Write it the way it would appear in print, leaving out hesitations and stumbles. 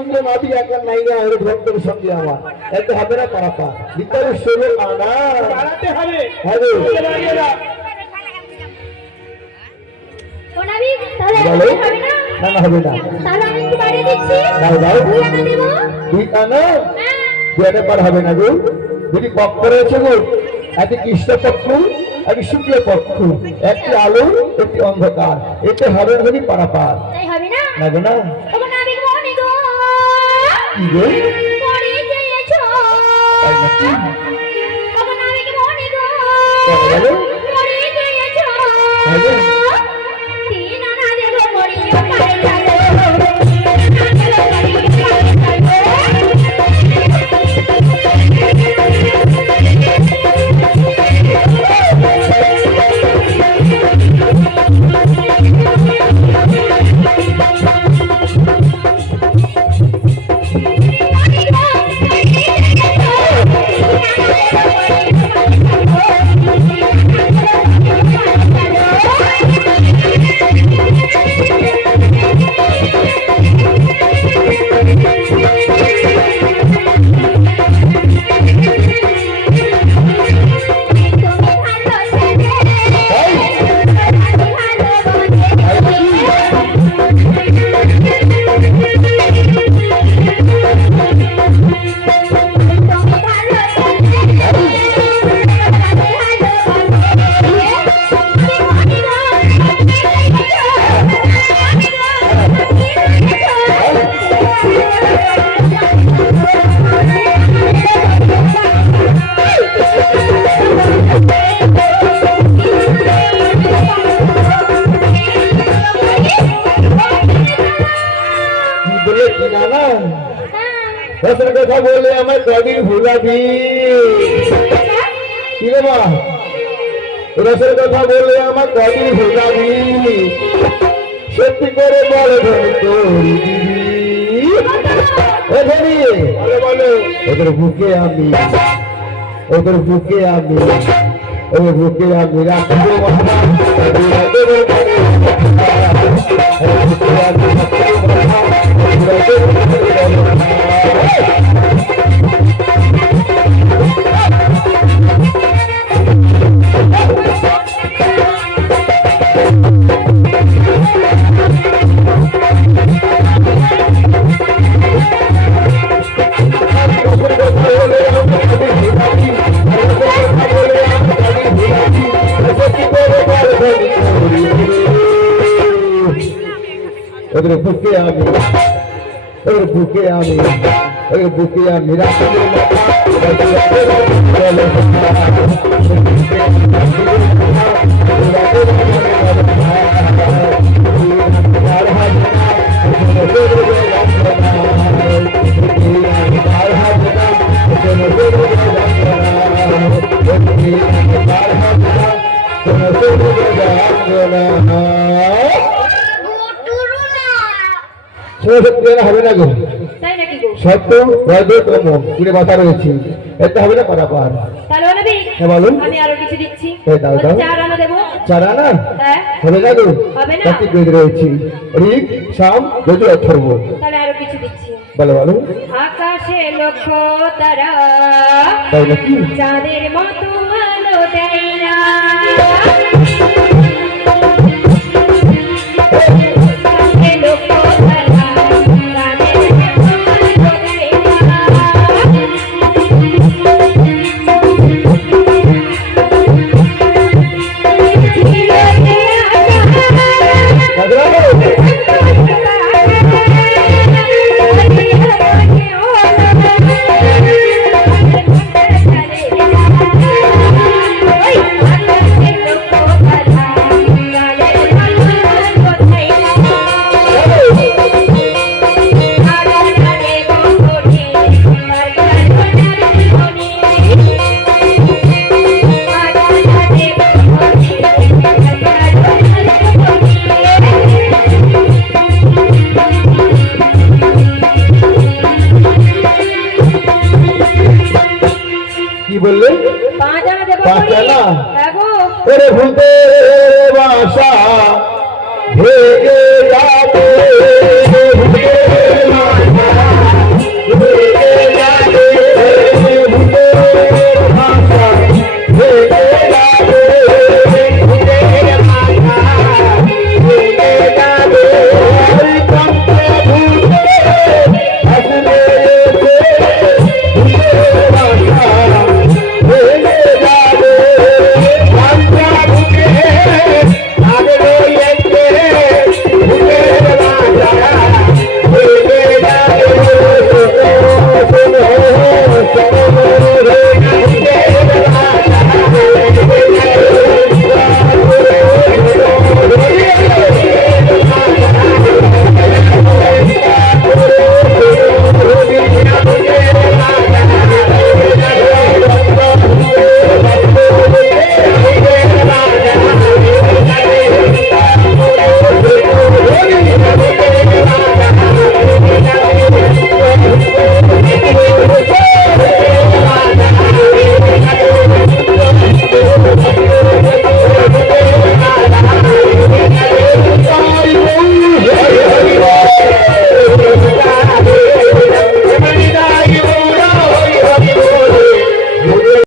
সঙ্গে নাবি একা নাই না ওর ভক্তের সঙ্গে আমার এতে হবে না পারাপা ভিতরে 16 আনা বাড়াতে হবে হবে কোনাবি তাহলে বলো হবে না না না হবে না তাহলে আমি একটু বাড়িয়ে দিচ্ছি দাও দাও 2 আনা দেব 2 আনা হ্যাঁ 2 আনা পার হবে না গো যদি পক্ষ রয়েছে গো একটি কৃষ্ণ পক্ষ একটি শুক্ল পক্ষ একটি আলো একটি অন্ধকার এতে হবে না যদি পারাপার তাই হবে না হবে না কোনাবি মনে গো কি গো পড়ে গিয়েছো তাই নাকি কোনাবি মনে গো বলো পড়ে গিয়েছো হবে 3 আনা দেব পড়িয়ে পারে যাবে 3 আনা দেব পড়িয়ে পারে রসের কথা বলে আমার কদিন ভুলাবি কি রে মা রসের কথা বলে আমার কদিন ভুলাবি সত্যি করে বলে তোরি দিবি বলো ওদের বুকে আমি ওদের বুকে আমি ওদের বুকে আমি রাখবো ওদের বুকে আমি ওদের বুকে আমি ওদের বুকে আমি হবে না গো তাই নাকি গো সত্য বৈধতম পুরে বাতা রয়েছে এতে হবে না পারাপার তাহলে নবী হ্যাঁ বলুন আমি আরো কিছু দিচ্ছি দাও দাও 4 আনা দেব 4 আনা হ্যাঁ হবে না গো হবে না কত বেদ রয়েছে ঋক শাম যত অথর্ব তাহলে আরো কিছু দিচ্ছি বলো বলো আকাশে লক্ষ তারা তাই নাকি চাঁদের মতো আলো দেয় না ওরে ভূতের বাসা ভেঙে যাবে